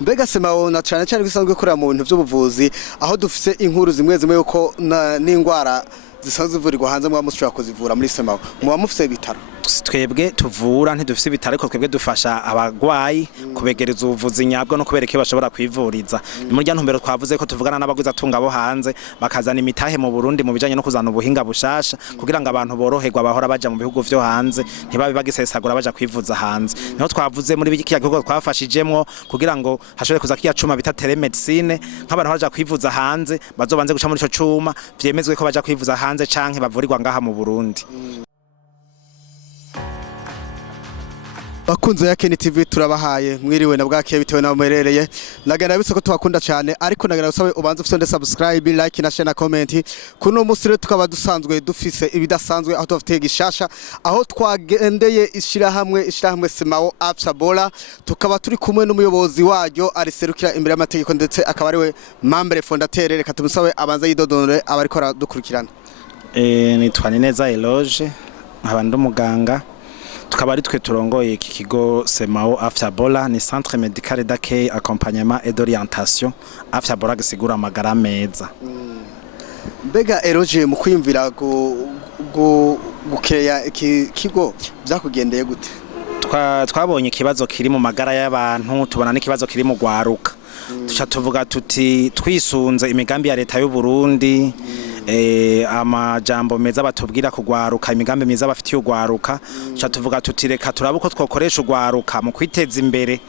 mbega sema na cyane cyane bisanzwe kurira mu bintu by'ubuvuzi aho dufise inkuru zimwe zimwe yuko n'indwara zisanzwe zivurirwa hanze mwa mushobora kuzivura muri sema muba mufise ibitaro twebwe tuvura ntidufise ibitaro ariko twebwe dufasha abagwayi kubegereza ubuvuzi nyabwo no kubereka iyo bashobora kwivuriza ni muri ntumbero twavuze ko tuvugana n'abagwiza tunga bo hanze bakazana imitahe mu Burundi mu bijanye no kuzana ubuhinga bushasha kugira ngo abantu boroherwa bahora baja mu bihugu vyo hanze ntibabe bagisesagura baja kwivuza hanze niho twavuze muri biki gihugu twafashijemwo kugira ngo hashobore kuza kiya cuma bita telemedicine nk'abantu baja kwivuza hanze bazobanze guca muri ico cuma vyemezwe ko baja kwivuza hanze canke bavurirwa ngaha mu Burundi. Bakunze ya Ken TV turabahaye mwiriwe na bwake bitewe na mumerereye nagana bitse ko tubakunda cyane ariko nagana usabe ubanze ufite subscribe like na share na comment kuno musire tukaba dusanzwe dufise ibidasanzwe aho tufite gishasha aho twagendeye ishirahamwe Semao Afya Bora tukaba turi kumwe n'umuyobozi waryo ariserukira imbere y'amategeko ndetse akaba ari we membre fondateur reka tumusabe abanza yidodonore abariko radukurikirana nitwa Neza Eloge nkaba umuganga tukaba ari twe turongoye iki kigo Semao Afya Bora ni centre médical d'accueil accompagnement et d'orientation Afya Bora gisigura amagara meza. Mbega Eroje mu kwiyumvira gukeya iki kigo byakugendeye gute? Twabonye ikibazo kiri mu magara y'abantu tubona n'ikibazo kiri mu gwaruka tuca tuvuga tuti twisunze imigambi ya leta y'u Burundi amajambo meza batubwira kugwaruka imigambi meza bafitiye ugwaruka tuca tuvuga tuti reka turabuko twokoresha ugwaruka mu kwiteza imbere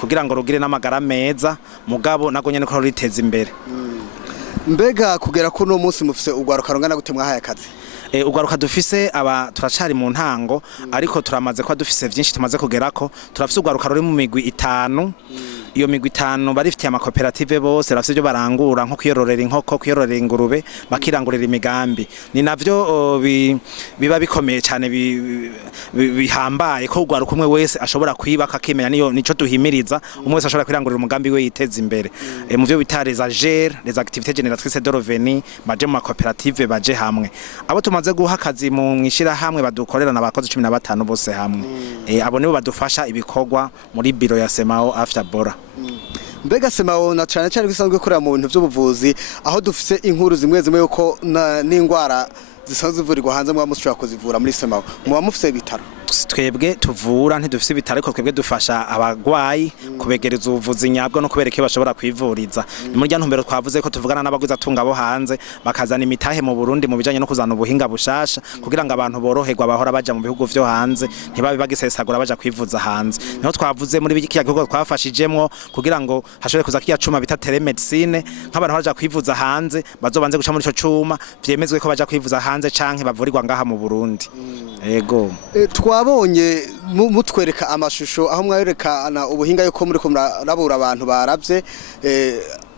kugira ngo rugire n'amagara meza mugabo nago nyene ko riteza imbere. Mbega kugera kuno munsi mufise ugwaruka rungana gute mwahaye akazi? Ugwaruka dufise turacari mu ntango ariko turamaze kwa dufise vyinshi tumaze kugerako turafise ugwaruka ruri mu migwi 5 iyo migwi 5 barifitiye amakoperative bose rafise byo barangura nko kwiyororera inkoko kwiyororera ingurube bakirangurira imigambi ni navyo biba bikomeye cyane bihambaye ko ugwaruka umwe wese ashobora kwibaka akimenya nico duhimiriza umwe wese ashobora kwirangurira umugambi we yiteza imbere mu byo bitareza les activités génératrices de revenus baje mu makoperative baje hamwe abo tumaze guha akazi mu mwishira hamwe badukorera nabakozi 15 bose hamwe abo nibo badufasha ibikorwa muri biro ya Semao Afya Bora. Mbega Semao na cyane cyane bisanzwe kurira mu bintu by'ubuvuzi aho dufise inkuru zimwe zimwe yuko n'indwara zisanzwe zivurirwa hanze mwa mushobora kuzivura muri Semao muba mufise ibitaro twebwe tuvura ntidufise ibitaro ariko twebwe dufasha abagwayi kubegereza ubuvuzi nyabwo no kubereka iyo bashobora kwivuriza ni muri ntumbero twavuze ko tuvugana n'abagwiza tunga bo hanze bakazana imitahe mu Burundi mu bijanye no kuzana ubuhinga bushasha kugira ngo abantu boroherwa bahora baja mu bihugu vyo hanze ntibabe bagisesagura baja kwivuza hanze niho twavuze muri biki gihugu twafashijemwo kugira ngo hashobore kuza kiya cuma bita telemedicine nk'abantu baja kwivuza hanze bazobanze guca muri ico cuma vyemezwe ko baja kwivuza hanze canke bavurirwa ngaha mu Burundi. Ego twabonye mutwereka amashusho aho mwayerekana ubuhinga yuko muri ko murabura abantu baravye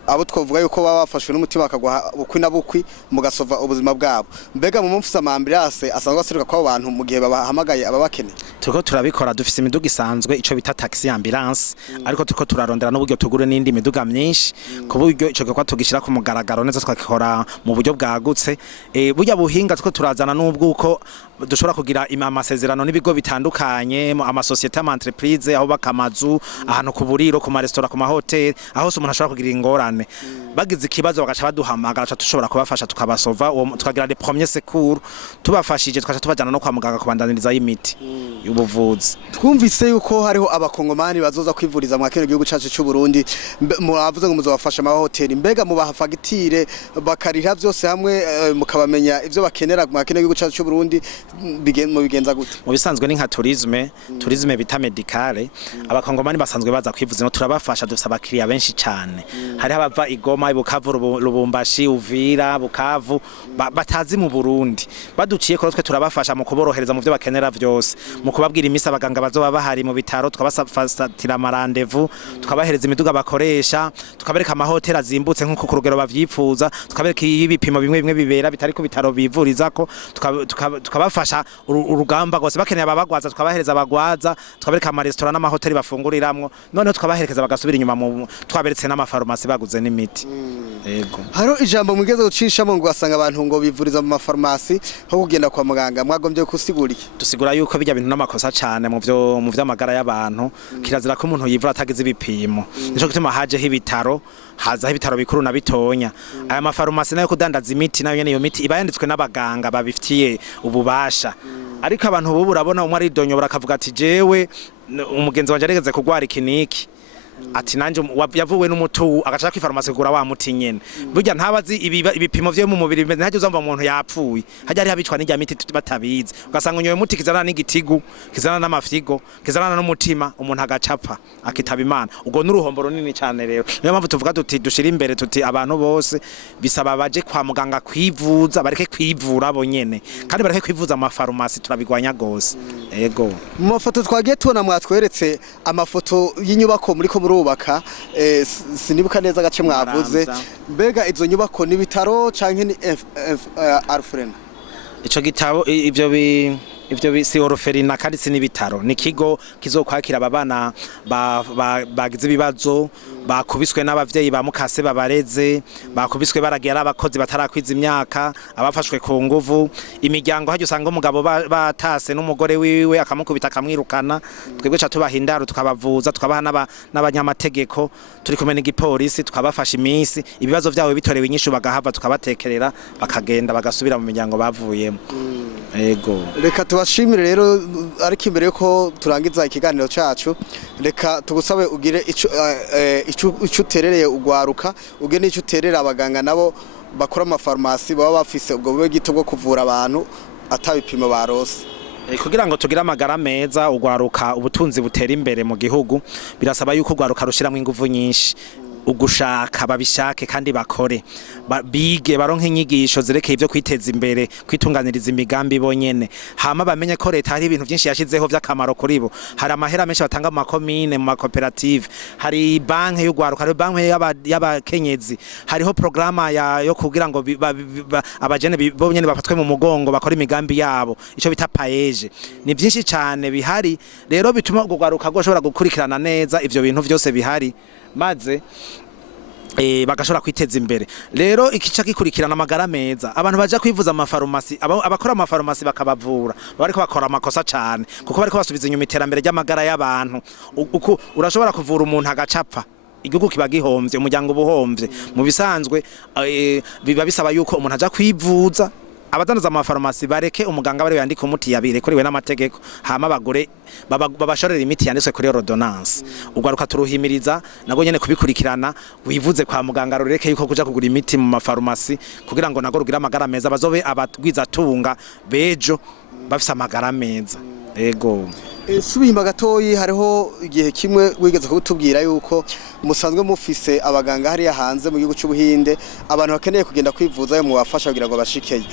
abo twavuga yuko baba bafashwe n'umutima bakagwa bukwi na bukwi mugasova ubuzima bwabo mbega mu mufisa ambulance asanzwe aseruka kwa abantu mu gihe babahamagaye ababakene turiko turabikora dufise imiduga isanzwe ico bita taxi ambulance ariko turiko turarondera n'uburyo tugure n'indi miduga myinshi ku buryo ico gakwa tugishira ku mugaragaro neza twakikora mu buryo bwagutse burya buhinga turiko turazana n'ubwuko dushobora kugira amasezerano n'ibigo bitandukanye ama societe ama entreprise aho bakamazu ahantu ku buriro ku ma restaurant ku ma hotel aho umuntu ashobora kugira ingorane bagize ikibazo bagaca baduhamagara tushobora kubafasha tukabasova tukagira les premiers secours tubafashije tukaca tubajana no kwa muganga kubandaniriza y'imiti y'ubuvuzi. Twumvise yuko hariho abakongomani bazoza kwivuriza mu kino gihugu cyacu cy'u Burundi muravuze ngo muzobafasha ama hotel mbega mu bahafagitire bakariha byose hamwe mukabamenya ivyo bakenera mu kino gihugu cyacu cy'u Burundi bigenza gute? Mu bisanzwe ni nka tourisme bita medicale abakongomani basanzwe baza kwivuza no turabafasha dufisa abakiriya benshi cyane hari abava Igoma Bukavu Lubumbashi Uvira Bukavu batazi mu Burundi baduciye ko twe turabafasha mu kuborohereza mu byo bakenera byose mu kubabwira imisa abaganga bazoba bahari mu bitaro tukabafatira amarandevu tukabahereza imiduga bakoresha tukabereka amahoteli azimbutse nko ku rugero bavyifuza tukabereka ibipimo bimwe bibera bitari ku bitaro bivuriza ko tukabafasha urugamba gose bakeneye ababagwaza tukabahereza abagwaza tukabereka ama restaurant n'amahoteli bafunguriramwo none tukabaherekeza bagasubira inyuma mu twaberetse n'amafarumasi baguze babuze n'imiti. Yego. Haro ijambo mwigeze gucishamo ngo asanga abantu ngo bivuriza mu mafarmasi ho kugenda kwa muganga mwagombye kusigura iki? Dusigura yuko bijya bintu n'amakosa cyane mu vy'amagara y'abantu, kirazira ko umuntu yivura atagize ibipimo. Nico gituma hajeho ibitaro, hazaho ibitaro bikuru na bitonya. Aya mafarmasi nayo kudandaza imiti nayo nyene iyo miti iba yanditswe n'abaganga babifitiye ububasha. Ariko abantu bubu urabona umwe ari donyo barakavuga ati jewe umugenzi wanje aregeze kugwara ikiniki ati nanje yavuwe n'umutu agaca kwifarumasi kugura wa muti nyene burya ntabazi ibipimo vyo mu mubiri ntaje uzumva umuntu yapfuye hajya ari habicwa n'ijya miti batabizi ugasanga unyoye muti kizana n'igitigu kizana n'amafyigo kizana n'umutima umuntu agacapfa akitaba Imana ubwo n'uruhombo runini cyane rero niyo mpamvu tuvuga tuti dushira imbere tuti abantu bose bisaba baje kwa muganga kwivuza bareke kwivura bo nyene kandi bareke kwivuza amafarumasi turabigwanya gose yego mu mafoto twagiye tubona mwatweretse amafoto y'inyubako muri ko murubaka sinibuka neza gace mwavuze mbega izo nyubako ni bitaro canke ni Alfred ico gitabo ivyo si oroferina kandi si nibitaro ni kigo kizokwakira ababana bagize ibibazo bakubiswe n'abavyeyi ba mukase babareze bakubiswe baragira abakozi batarakwiza imyaka abafashwe ku nguvu imiryango hajyo usanga umugabo batase n'umugore wiwe akamukubita akamwirukana twebwe cha tubahindaro tukabavuza tukabaha n'abanyamategeko turi kumwe n'igipolisi tukabafasha iminsi ibibazo vyawe bitorewe inyishu bagahava tukabatekerera bakagenda bagasubira mu miryango bavuyemo ego reka tubashimire rero ariko imbere yuko turangiza ikiganiro cacu reka tugusabe ugire ico uterereye ugwaruka ugene ico uterera abaganga nabo bakora amafarmasi baba bafise ubwo bube gito bwo kuvura abantu atabipimo barose kugira ngo tugire amagara meza ugwaruka ubutunzi butera imbere mu gihugu birasaba yuko ugwaruka rushiramwe ingufu nyinshi ugushaka babishake kandi bakore bige baronke inyigisho zerekeye ivyo kwiteza imbere kwitunganiriza imigambi bonyene hama bamenye ko leta hari ibintu byinshi yashizeho by'akamaro kuri bo hari amahera menshi batanga mu makomine mu makoperative hari banki y'ugwaruka hari banki y'abakenyezi hariho programa yo kugira ngo abajene bonyene bafatwe mu mugongo bakora imigambi yabo ico bita paeje ni byinshi cyane bihari rero bituma ugwaruka goshobora gukurikirana neza ivyo bintu byose bihari maze bagashobora kwiteza imbere rero ikica gikurikirana amagara meza abantu baje kwivuza amafarumasi abakora amafarumasi bakabavura bariko bakora amakosa cyane kuko bariko basubiza inyuma iterambere ry'amagara y'abantu uko urashobora kuvura umuntu agacapfa igihugu kiba gihomvye umuryango ubuhomvye mu bisanzwe biba bisaba yuko umuntu aja kwivuza abadandaza amafarumasi bareke umuganga bari yandika umuti yabirekuriwe n'amategeko hama abagore babashorera imiti yanditswe kuri ordonnance ugwaruka turuhimiriza nago nyene kubikurikirana wivuze kwa muganga rureke yuko kuja kugura imiti mu mafarumasi kugira ngo nago rugira amagara meza bazobe abagwiza tunga bejo bafise amagara meza ego subimba gatoyi hariho igihe kimwe wigeze kutubwira yuko musanzwe mufise abaganga hariya hanze mu gihugu cy'ubuhinde abantu bakeneye kugenda kwivuza mu bafasha kugira ngo bashikeye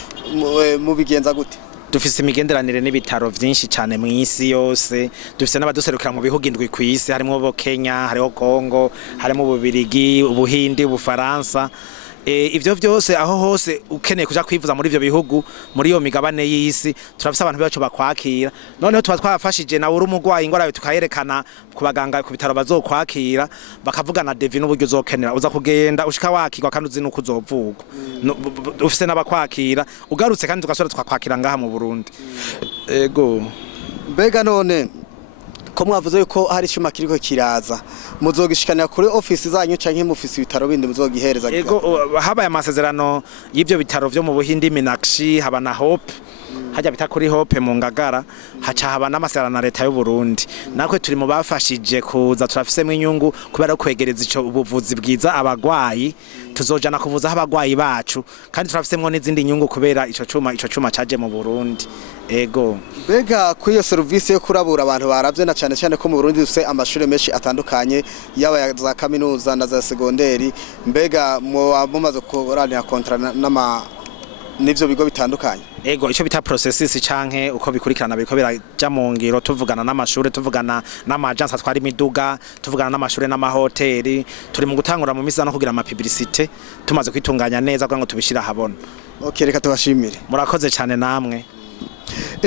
mu bigenza gute dufise imigenderanire n'ibitaro vyinshi cyane mu isi yose dufise n'abaduserukira mu bihugu indwi kw'isi harimo bo Kenya hariho Kongo harimo Ububirigi Ubuhindi Ubufaransa ivyo vyose aho hose ukeneye kuja kwivuza muri ivyo bihugu muri iyo migabane y'isi turafise abantu bacu bakwakira noneho tuba twafashije nawe uri umugwayi ingwara yawe tukayerekana ku baganga ku bitaro bazokwakira bakavugana devi n'uburyo uzokenera uza kugenda ushika wakirwa kandi uzi nuko uzovugwa ufise n'abakwakira ugarutse kandi tugasubira tukakwakira ngaha mu Burundi ego mbega none ko mwavuze yuko hari icuma kiriko kiraza muzogishikanira kuri office zanyu canke mufise ibitaro bindi muzogihereza ego habaye amasezerano y'ivyo bitaro vyo mu Buhindi Minakshi haba na Hope hajya bita kuri Hope mu Ngagara haca haba n'amasezerano na leta y'u Burundi nakwe turi mu bafashije kuza turafisemo inyungu kubera kwegereza ico ubuvuzi bwiza abagwayi tuzojana kuvuza abagwayi bacu kandi turafisemo n'izindi nyungu kubera ico cuma caje mu Burundi ego bega kuri iyo service yo kurabura abantu baravye na cyane cyane ko mu Burundi dufise amashuri menshi atandukanye yaba za kaminuza na za segonderi mbega mumaze kuranira kontra n'ivyo bigo bitandukanye ego ico bita processes canke uko bikurikirana biriko biraja mu ngiro tuvugana n'amashure tuvugana n'amagence atwara imiduga tuvugana n'amashure n'amahoteli turi mu gutangura mu misa no kugira ama publicité tumaze kwitunganya neza kugira ngo tubishira habona okay reka tubashimire murakoze cyane namwe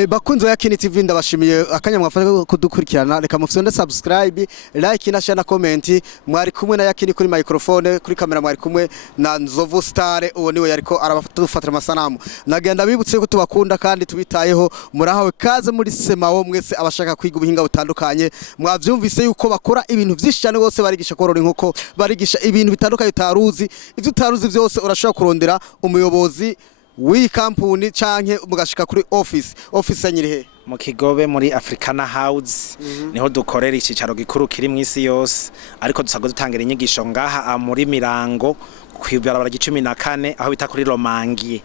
bakunzi ya Kini TV ndabashimiye akanya mwafasha kudukurikirana, reka mufyonde subscribe, like na share na comment. Mwari kumwe na Yakini kuri microphone, kuri kamera mwari kumwe na Nzovu Star, uwo niwe yariko arabafatira amasanamu. Nagenda bibutse ko tubakunda kandi tubitayeho, murahawe kaze muri Semao mwese abashaka kwiga ubuhinga butandukanye. Mwavyumvise yuko bakora ibintu vyinshi cyane, bose barigisha korora inkoko, barigisha ibintu bitandukanye utaruzi. Ivyo utaruzi vyose urashobora kurondera umuyobozi w'iyi kampuni canke mugashika kuri office nyirihe mu Kigobe muri Africana House. Niho dukorera icicaro gikuru kiri mwisi yose, ariko dusago dutangira inyigisho ngaha muri Mirango kwibarabara 14 aho bita kuri Romangi.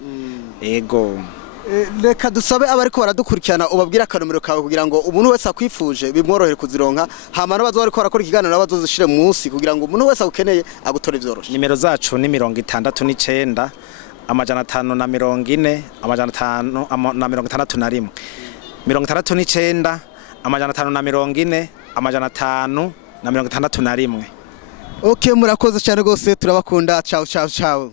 Ego reka dusabe abariko baradukurikirana ubabwira akanomero kawe kugira ngo umuntu wese akwifuje bimworohere kuzironka, hama n'abazo bariko barakora ikiganiro n'abazozishire munsi kugira ngo umuntu wese agukeneye agutore vyoroshe. Nimero zacu ni 69 amajana 540 amajana 561 69 amajana 540 amajana 561. Okay, murakoze cyane gose, turabakunda. Ciao ciao ciao.